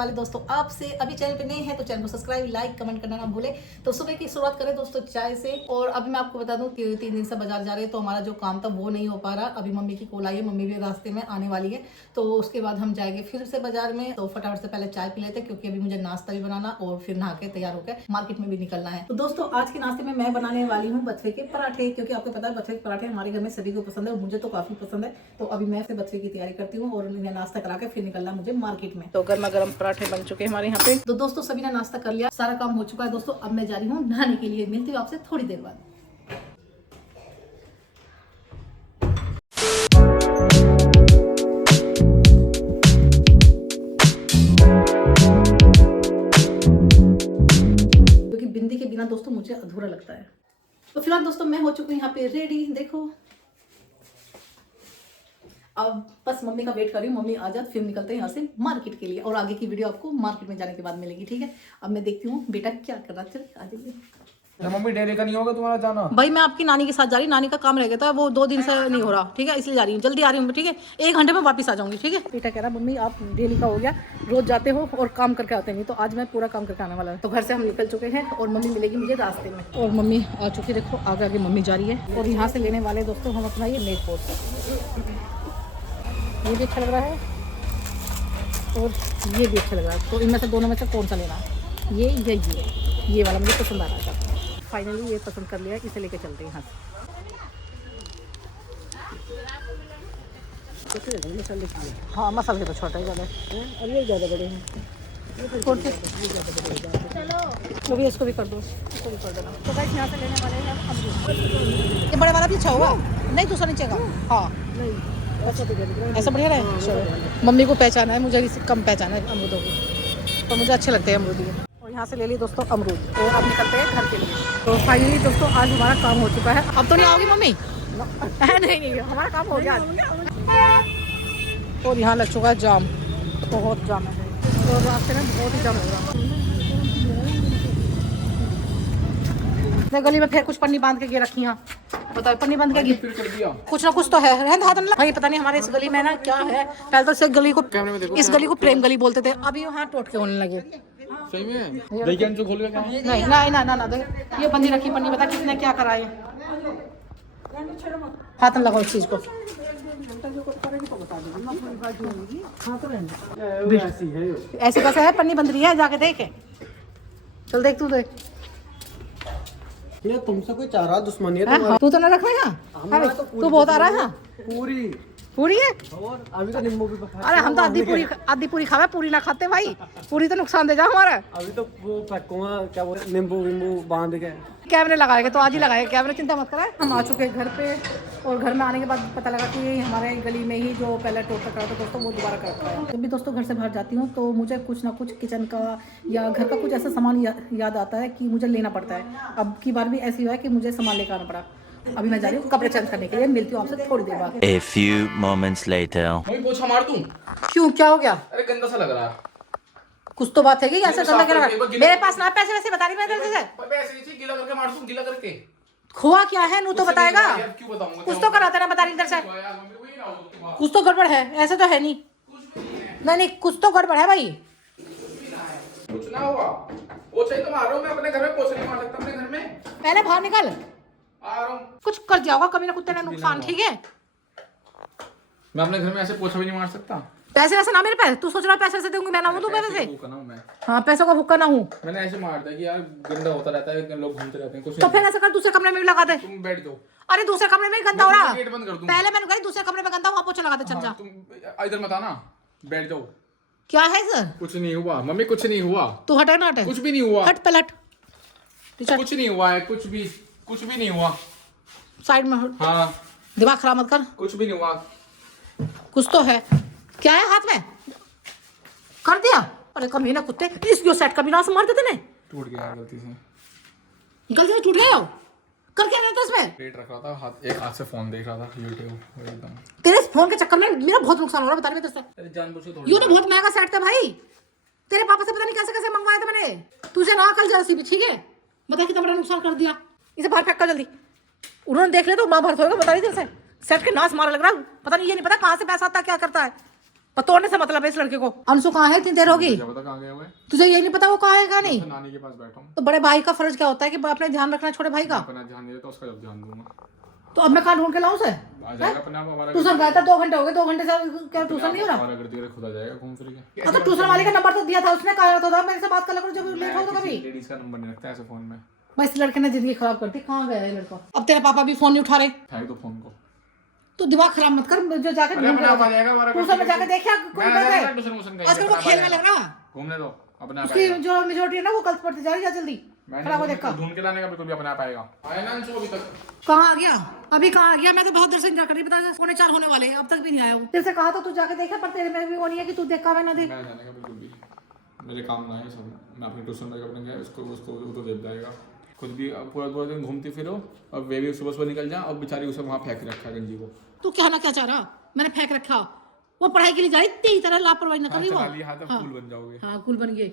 वाले दोस्तों आपसे। अभी चैनल पे नए हैं तो चैनल को सब्सक्राइब, लाइक, कमेंट करना ना भूले। तो सुबह की शुरुआत करें दोस्तों चाय से। और अभी मैं आपको बता दूं 3 दिन से बाजार जा रहे हैं तो हमारा जो काम था वो नहीं हो पा रहा। अभी मम्मी की कॉल आई है, मम्मी भी रास्ते में आने वाली है, तो उसके बाद हम जाएंगे फिर से बाजार में। तो फटाफट से पहले चाय पी लेते क्योंकि अभी मुझे नाश्ता भी बनाना और फिर नहा के तैयार होकर मार्केट में भी निकलना है। तो दोस्तों आज के नाश्ते में मैं बनाने वाली हूँ बथुए के पराठे, क्योंकि आपको पता है बथुए के पराठे हमारे घर में सभी को पसंद है और मुझे तो काफी पसंद है। तो अभी मैं फिर बथुए की तैयारी करती हूँ और इन्हें नाश्ता करा के फिर निकलना मुझे मार्केट में। तो गर्मा गर्म पराठे बन चुके हैं हमारे यहाँ पे। तो दोस्तों सभी ने नाश्ता कर लिया, सारा काम हो चुका है दोस्तों। अब मैं जा रही हूँ नहाने के लिए। मिलती हूँ आपसे थोड़ी देर बाद। क्योंकि बिंदी के बिना दोस्तों मुझे अधूरा लगता है। तो फिलहाल दोस्तों मैं हो चुकी हूँ यहाँ पे रेडी। देखो अब बस मम्मी का वेट कर रही हूँ, मम्मी आ जाए फिर निकलते हैं यहाँ से मार्केट के लिए। और आगे की वीडियो आपको मार्केट में जाने के बाद मिलेगी, ठीक है। अब मैं देखती हूँ बेटा क्या कर रहा है। चल आ जाइए। मम्मी डेली का नहीं होगा तुम्हारा जाना? भाई मैं आपकी नानी के साथ जा रही हूँ, नानी का काम रह गया था, वो 2 दिन से नहीं हो रहा, ठीक है, इसलिए जा रही हूँ। जल्दी आ रही हूँ, ठीक है, 1 घंटे में वापस आ जाऊंगी, ठीक है। बेटा कह रहा मम्मी आप डेली का हो गया, रोज जाते हो और काम करके आते नहीं, तो आज मैं पूरा काम करके आने वाला है। तो घर से हम निकल चुके हैं और मम्मी मिलेगी मुझे रास्ते में। और मम्मी आ चुकी है, देखो आगे आगे मम्मी जा रही है। और यहाँ से लेने वाले दोस्तों हम अपना ये नेल पॉलिश, ये भी अच्छा लग रहा है और ये भी अच्छा लग रहा है। तो इनमें से दोनों में से कौन सा लेना है, ये या ये वाला मुझे पसंद आ रहा है। फाइनली ये पसंद कर लिया, इसे लेके चलते हैं यहाँ से। हाँ मसाले तो छोटा ही ज़्यादा है और ये ज़्यादा बड़े हैं। तो भी इसको भी कर दो, इसको भी कर देना। तो गाइस यहाँ से लेने वाले हैं हम। ये बड़े वाला भी अच्छा होगा, नहीं दूसरा नीचे का। हाँ नहीं ऐसा बढ़िया रहे। मम्मी को पहचाना है, मुझे कम पहचाना है अमरूदों की, तो मुझे अच्छे लगते हैं अमरूद ये। और यहाँ से ले ली दोस्तों अमरूद और अब निकलते हैं घर के लिए। तो फाइनली दोस्तों आज हमारा काम हो चुका है। अब तो नहीं आओगी मम्मी? नहीं हमारा काम हो गया। और यहाँ लग चुका है जाम, बहुत जाम है और रास्ते में बहुत ही जाम हो रहा है। गली में फिर कुछ पन्नी बांध के गिर रखी हैं, बताओ पन्नी बांध के गिर कुछ ना कुछ तो है। हाथ में भाई पता नहीं हमारे इस गली में ना क्या है। पहले तो इस गली को प्रेम गली बोलते थे, अभी यहाँ टोटके होने लगे। सही में जो खोल के नहीं ना ये बंदी रखी पन्नी, बता किसने क्या कराए। हाथ न लगाओ इस चीज को। ऐसे कैसे है पन्नी बंद रही है, जाके देखे। चल देख, तू देख। ये तुमसे कोई चाह रहा दुश्मनी है? तू तो ना रखेगा, तू बहुत आ रहा है। पूरी है और अभी तो नींबू भी पका। अरे हम तो आधी पूरी खावे, पूरी ना खाते भाई, पूरी तो नुकसान दे जा हमारा। अभी तो वो फेंकूंगा क्या बोलते नींबू वींबू बांध के। कैमरे लगाएंगे तो आज ही लगाए कैमरे, चिंता मत कराए। हम आ चुके हैं घर पे और घर में आने के बाद पता लगा कि हमारे गली में ही जो पहले टोटका करा था दोस्तों वो दोबारा करता है। जब भी दोस्तों घर से बाहर जाती हूँ तो मुझे कुछ ना कुछ किचन का या घर का कुछ ऐसा सामान याद आता है कि मुझे लेना पड़ता है। अब की बार भी ऐसी हुआ है कि मुझे सामान लेकर आना पड़ा। अभी मैं जा रही हूँ कपड़े चेंज करने के लिए, मिलती हूँ आपसे थोड़ी देर बाद। A few moments later. Mummy पोछा मार दूं? क्यों, क्या हो गया? अरे गंदा सा लग रहा है। कुछ तो बात है कि ऐसे गंदा क्या लगा? मेरे पास ना पैसे वैसे बता रही मैं तेरे से। पैसे नीचे गीला करके मार दूं, गीला करके। हुआ क्या है नू तो बताएगा। क्यों बताऊंगा? कुछ तो करा तेरा, बता रही इधर से। कुछ तो गड़बड़ है, ऐसे तो है नहीं। नहीं कुछ तो गड़बड़ है भाई। कुछ ना हुआ, पोछा ही तो मार रहा हूं मैं अपने घर में। पोछा नहीं मार सकता अपने घर में। पहले बाहर निकल, आ रहा हूं। कुछ कर जाओगा कभी ना कुत्ते ने नुकसान, ठीक है। मैं अपने घर में ऐसे पोछा भी नहीं मार सकता। पैसे वैसे ना मेरे पैसे, तू सोच रहा है पैसे से दूंगी मैं, ना हूं तू पैसे। भूखा ना हूं मैं। हाँ पैसों का भूखा ना हूं। मैंने ऐसे मार दिया कि यार गंदा होता रहता है, लोग घूमते रहते हैं। कुछ तो फिर ऐसा कर दूसरे कमरे में भी लगा दे। तुम बैठ जाओ। अरे दूसरे कमरे में गंदा हो रहा। गेट बंद कर दूं? पहले मैंने कहा दूसरे कमरे में गंदा, वहां पोछा लगा दे। चल जा। तुम इधर मत आना, बैठ जाओ। क्या है सर? कुछ नहीं हुआ मम्मी, कुछ नहीं हुआ। तू हटे ना हटे, कुछ भी नहीं हुआ। हट पलट, कुछ नहीं हुआ है, कुछ भी नहीं हुआ। साइड में हट। हाँ दिमाग खराब मत कर। कुछ भी नहीं हुआ। कुछ तो है। क्या है हाथ में? कर दिया? अरे कमीना कुत्ते, इस जो सेट का भी नाश मार देते ने। टूट गया गलती से टूट गया हो। कर क्या रहा था इसमें? पेट रख रहा था, एक हाथ से फोन देख रहा था यूट्यूब एकदम। तेरे फोन के चक्कर में मेरा बहुत नुकसान हो रहा है, बता रही मैं तेरे से। अरे जानबूझ के थोड़ी। ये तो बहुत महंगा सेट था भाई, तेरे पापा से पता नहीं कैसे कैसे मंगवाया था मैंने। तुझे ना कल जैसी भी, ठीक है, बता कितना बड़ा नुकसान कर दिया। इसे बाहर फेंक कर जल्दी, उन्होंने देख लिया तो माँ भरत होगा। बता रही तेरे से सेट के नाश मारा लग रहा है। पता नहीं, ये नहीं पता कहाँ से पैसा आता क्या करता है, तोड़ने से मतलब है इस लड़के को। अंशु कहाँ है, इतनी देर होगी, क्या पता कहाँ गया हुआ है? तुझे ये नहीं पता वो कहाँ है कहाँ नहीं? नानी के पास बैठा हूँ। तो बड़े भाई का फर्ज क्या होता है कि अपने ध्यान रखना, छोटे भाई का। अपना ध्यान नहीं देता, उसका जब ध्यान दूंगा तो अब मैं कहाँ ढूंढ के लाऊं उसे? आ जाएगा अपने आप। हमारा ट्यूशन गया था 2 घंटे हो गए, 2 घंटे से क्या ट्यूशन नहीं हो रहा? हमारा घर धीरे खुद आ जाएगा घूम फिर के। हाँ तो ट्यूशन वाले का नंबर तो दिया था उसने, कहा था मेरे से बात कर लो जब लेट हो तो कभी। लेडीज का नंबर नहीं रखता ऐसे फोन में। मैं इस लड़के ने जिंदगी खराब करती। कहाँ गया ये लड़का? अब तेरे पापा भी फोन नहीं उठा रहे। फेंक दो फोन को। तो दिमाग खराब मत कर, जो जाके ढूंढ अपने आप आ जाएगा हमारा। ट्यूशन में जाके देखिया कोई बात है। ट्यूशन आजकल वो खेल में लग रहा है। घूमने दो अपने आप उसकी आएगा। जो मेजोरिटी है ना वो कल पढ़ती जा रही है, जल्दी खराब हो देखा। ढूंढ के लाने का बिल्कुल भी अपने आप आएगा। आया ना अंशु अभी तक? कहाँ आ गया? अभी कहाँ आ गया? मैं तो बहुत देर से इंतजार कर रही, पता 3:45 होने वाले हैं, अब तक भी नहीं आया हूँ। तेरे से कहा तो तू जाके देखा, पर तेरे में भी वो नहीं है कि तू देखा है ना देख। मैं जाने का बिल्कुल भी, मेरे काम ना है सब। मैं अपनी ट्यूशन में अपने गया, उसको उसको वो तो देख जाएगा। खुद भी पूरा पूरा दिन घूमती फिरो और वे भी सुबह सुबह निकल जाए और बेचारी उसे वहाँ फेंक रखा है गंजी को। तू कहना क्या चाह रहा? मैंने फेंक रखा, वो पढ़ाई के लिए जा रही, तेरी तरह लापरवाही न कर रही वो। कूल बन जाओगे। हाँ कूल बन गए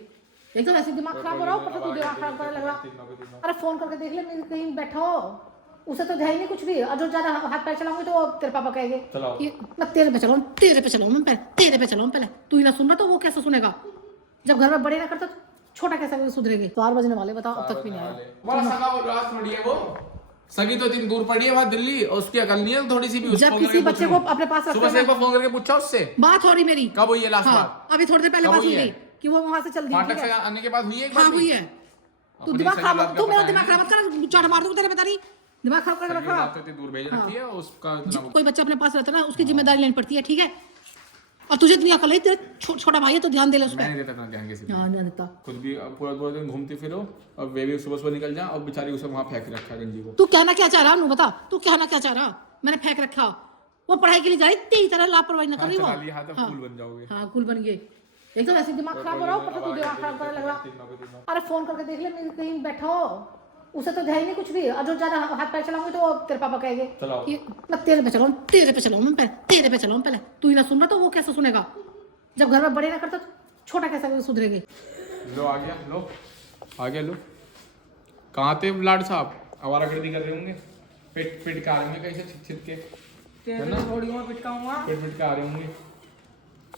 एकदम, ऐसे दिमाग खराब हो रहा हो, पर तू दिमाग खराब करने लग रहा। अरे फोन करके देख ले, मेरे कहीं बैठा हो, उसे तो ध्यान नहीं कुछ भी। और जो ज्यादा हाथ पैर चलाऊंगी तो तेरे पापा कहेंगे कि मैं तेरे पे चलाऊं, तेरे पे चलाऊं, मैं पहले तेरे पे चलाऊं। पहले तू ही ना सुन रहा तो वो कैसे सुनेगा? जब घर में बड़े ना करता तो छोटा कैसे सुधरेंगे? 4 बजने वाले, बताओ अब तक भी नहीं आया। वो सगा वो रात थोड़ी है, वो सगी तो इतनी दूर पड़ी है वहाँ दिल्ली, और उसकी अकल नहीं है थोड़ी सी भी। जब किसी बच्चे को अपने पास सुबह से एक बार फोन करके पूछा उससे, बात हो रही मेरी। कब हुई है लास्ट बार? अभी थोड़ी देर पहले बात हुई थी कि वो वहां से चल दी। फाटक से आने के बाद हुई है एक बार? हाँ हुई है। तू दिमाग खराब मत, तू मेरा दिमाग खराब मत कर, चाट मार दूं तेरे, बता रही दिमाग खराब करके रखा। इतनी दूर भेज रखी है उसका। कोई बच्चा अपने पास रहता है ना, उसकी जिम्मेदारी लेनी पड़ती है, ठीक है? और तुझे इतनी अकल है, तेरा छोटा भाई है तो ध्यान दे ले उस मैं पे। नहीं देता इतना ध्यान किसी पे। हाँ नहीं देता। खुद भी पूरा पूरा दिन घूमती फिरो और वे भी सुबह सुबह निकल जाए और बेचारी उसे वहाँ फेंक रखा है गंजी को। तू कहना क्या चाह रहा? नू बता, तू कहना क्या चाह रहा? मैंने फेंक रखा, वो पढ़ाई के लिए जा रही, तेरी तरह लापरवाही न कर रही वो। कूल बन जाओगे। हाँ कूल बन गए एकदम, ऐसे दिमाग खराब हो रहा हो, पर तू दिमाग खराब करने लग रहा। अरे फोन करके देख ले, मेरे कहीं बैठा हो, उसे तो ध्यान नहीं कुछ भी। और जो ज्यादा हाथ पैर चलाऊंगी तो तेरे पापा कहेंगे कि मैं तेरे पे चलाऊं, तेरे पे चलाऊं, मैं पहले तेरे पे चलाऊं। पहले तू ही ना सुन रहा तो वो कैसे सुनेगा? जब घर में बड़े ना करता तो छोटा कैसे सुधरेंगे? लो आ गया, लो आ गया, लो। कहाँ थे लाड साहब? आवारागर्दी कर रहे होंगे, पिट पिट के आ रहे होंगे कहीं से छिप छिप के, है ना? पिट पिट के आ रहे होंगे।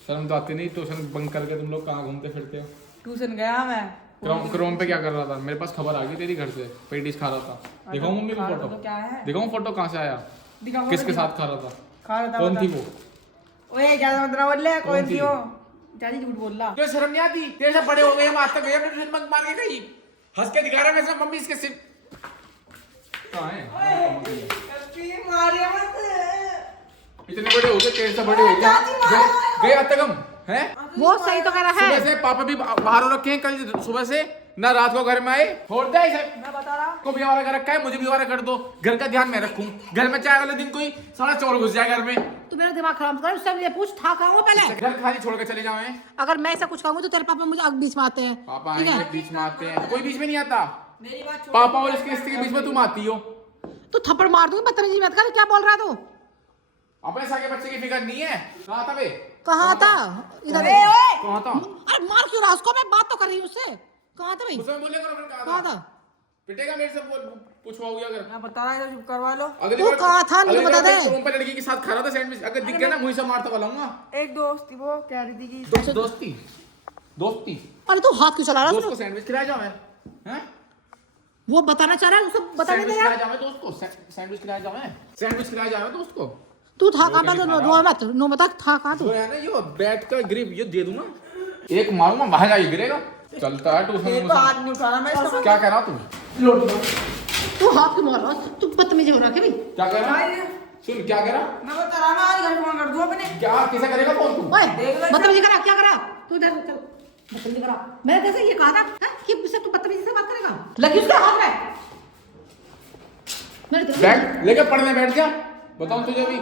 शर्म तो आती नहीं? ट्यूशन बंक करके तुम लोग कहाँ घूमते फिरते हो? ट्यूशन गया मैं। क्रोम पे क्या कर रहा था? मेरे पास खबर आ गई तेरी, घर से पेटीज खा रहा था। दिखाऊं मम्मी को फोटो? क्या है? दिखाऊं फोटो कहाँ से आया? किसके साथ खा रहा था? खा रहा था। कौन थी वो? ओए ज्यादा मत बोल ले, कौन थी वो? ज्यादा झूठ बोल रहा। तो शर्म नहीं आती? तेरे से बड़े हो गए हम, आज तक गए अपने ट्यूशन बंक मार के कहीं हंस के दिखा रहा है मम्मी इसके सिर। कहाँ है? मारिया मत। इतने बड़े हो गए, तेरे से बड़े हो गए, गए आज तक हम हैं? वो सही तो कह रहा है। सुबह से पापा भी बाहर हो रखे हैं, कल सुबह से ना रात को घर में आए। छोड़ दे इसे, मैं बता रहा को भी आवारा कर रखा है, मुझे भी आवारा कर दो। घर का ध्यान मैं रखूं, घर में चाहे वाले दिन कोई सारा चोर घुस जाए घर में। तू मेरा दिमाग खराब कर, उससे ये पूछ था कहाँ वो पहले। घर खाली छोड़ के चले जाओ। अगर मैं ऐसा कुछ कहूंगी तो तेरे पापा मुझे बीच में आते हैं। पापा ठीक आएंगे है? बीच में आते हैं, कोई बीच में नहीं आता। मेरी बात छोड़। पापा और इसके स्त्री के बीच में तुम आती हो। तू थप्पड़ मार दूंगी, बदतमीजी मत कर। क्या बोल रहा है तू? अपने सागे बच्चे की फिक्र नहीं है। कहाँ था बे? कहाँ था? इधर कहाँ था? अरे मार क्यों रहा उसको? मैं बात तो कर रही हूँ उससे। कहाँ था भाई? उसमें बोले करो, कहाँ कहाँ था? था? पिटेगा मेरे से, पूछवाओगे अगर। मैं बता रहा हूँ, चुप करवा लो। अगली वो बार- कहाँ था? नहीं अगली बता बार दे। रूम पे लड़की के साथ खा रहा था सैंडविच, अगर दिख गया ना मुझे से मारता वालाऊंगा। एक दोस्त थी, वो कह रही थी कि दोस्ती दोस्ती अरे तू हाथ क्यों चला रहा है? दोस्त को सैंडविच खिलाया जाओ मैं, हैं? वो बताना चाह रहा है, उसको बता नहीं सैंडविच दे खिलाया रहा। जाओ मैं दोस्त को, सैंडविच खिलाया जाओ मैं, सैंडविच खिलाया जाओ मैं दोस्त को। तू था कहाँ पर? रो मत, नो बता था कहाँ तू? जो है ना ये बैट का ग्रिप ये दे दूंगा, एक मारूंगा बाहर जाके गिरेगा। चलता है ट्यूशन एक में तो हाथ नहीं उठाना। मैं इसका क्या कह रहा तू? तू हाथ क्यों मार रहा है? तू बदतमीजी हो रहा है भाई। क्या कह रहा? सुन क्या कह रहा? मैं बता रहा हूँ, आज घर फोन कर दूँ अपने। क्या किसे करेगा फोन तू? ओए देख लो। बदतमीजी करा, क्या करा तू? इधर चल, बदतमीजी करा। मैंने जैसे ये कहा था हैं, कि उससे तू बदतमीजी से बात करेगा, लगी उसके हाथ में। मैंने तो बैठ लेके पढ़ने बैठ जा, बताऊं तुझे अभी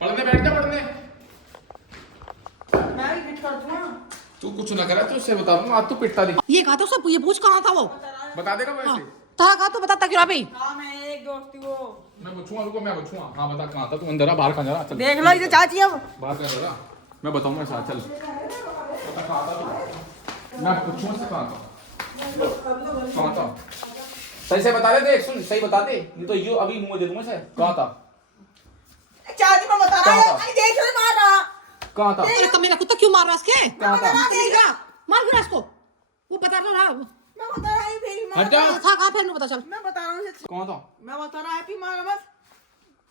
पढ़ने बैठ जा, पढ़ने। मैं भी पिट कर दूँगा। तू कुछ ना करा तो उससे बता दूंगा, आज तू पिटता दिख ये कहा था उससे, ये पूछ कहाँ था वो? बता देगा वैसे। था कहाँ? तू बताता क्यों भाई? हाँ, मैं एक दोस्त थी वो। मैं पूछूंगा, रुको मैं पूछूंगा। हाँ बता कहाँ था तू? अंदर आ, बाहर कहाँ जा रहा? चल देख लो इसे चाची अब। बाहर कहाँ जा रहा? मैं बताऊंगा मेरे साथ, चल बता कहाँ था तू? मैं पूछूंगा उससे कहाँ था, कहाँ था? सही से बता दे, देख सुन सही बता दे, नहीं तो यो अभी मुंह दे दूंगा से। कहाँ था? चाची मैं बता रहा कहाँ था? हूँ, देख लो मार रहा। कहाँ था? अरे कब मेरा कुत्ता क्यों मार रहा है इसके? कहाँ था? मार क्यों इसको? वो बता रहा मैं बता रहा हूँ फिर हट जा। था कहाँ फिर बता चल। मैं बता रहा हूँ कौन था? मैं बता रहा है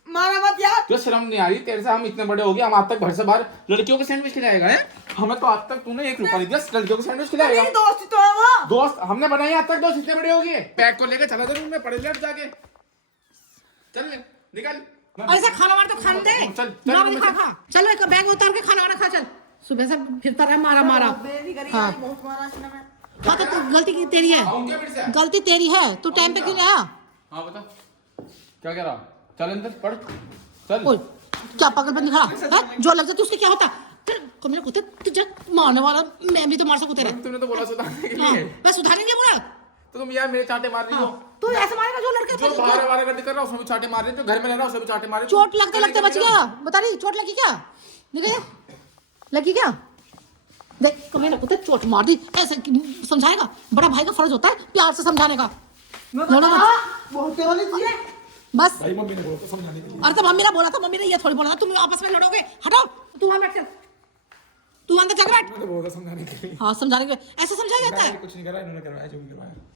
मारा मत यार। तुझे शर्म नहीं आ रही? तेरे से हम इतने बड़े हो गए, हम आज तक घर से बाहर लड़कियों के सैंडविच खिलाएगा है? हमें तो आज तक तूने 1 रुपया नहीं दिया, लड़कियों के सैंडविच खिलाएगा। मेरी दोस्ती तो है वो। दोस्त हमने बनाई, आज तक दोस्त इतने बड़े हो गए। बैग को लेकर चला रूम में, पढ़े लेट जाके। चल ले, निकल। ऐसा खाना वाना तो खाने दे। चल, ना वाली खा। चल एक बैग उतार के खाना वाना खा चल। सुबह से फिरता रहा मारा। मेरी गरीब हाँ। आई बहुत मारा इसने मैं। हाँ तो गलती की तेरी है। आऊंगे फिर से। गलती तेरी है। तू टाइम पे क्यों नहीं आया? हाँ बता, क्या कह रहा? चल अंदर पढ़, चल। ओए क्या पागलपन दिखा रहा है? जो लग जाता उसके क्या होता? को मेरा कुत्ता तुझे मारने वाला, मैं भी तो मार सकूं तेरे। तूने तो बोला सुधारने के हाँ, लिए। मैं सुधारेंगे पूरा। तो तुम यार मेरे चाटे मार रही हो। तू ऐसे मारेगा जो लड़का जो बाहर वाला गलती कर रहा है उसमें भी चाटे मार रही है, जो घर में रह रहा है उसमें भी चाटे मार रही है। चोट लगते लगते बच गया। बता रही चोट लगी क्या? निकल लगी क्या? देख को मेरा कुत्ता चोट मार दी। ऐसे समझाएगा? बड़ा भाई का फर्ज होता है प्यार से समझाने का। मैं बता रहा बहुत तेरा नहीं तुझे। बस भाई मम्मी ने बोला तो समझाने के लिए। अरे तो मम्मी ने बोला था, मम्मी ने ये थोड़ी बोला था तुम आपस में लड़ोगे। हटाओ तू वहां बैठ चल, तू अंदर चल बैठ। मैंने बोला था समझाने के लिए। हाँ समझाने के ऐसे समझाया जाता है। कुछ नहीं करा, इन्होंने करवाया जो भी करवाया।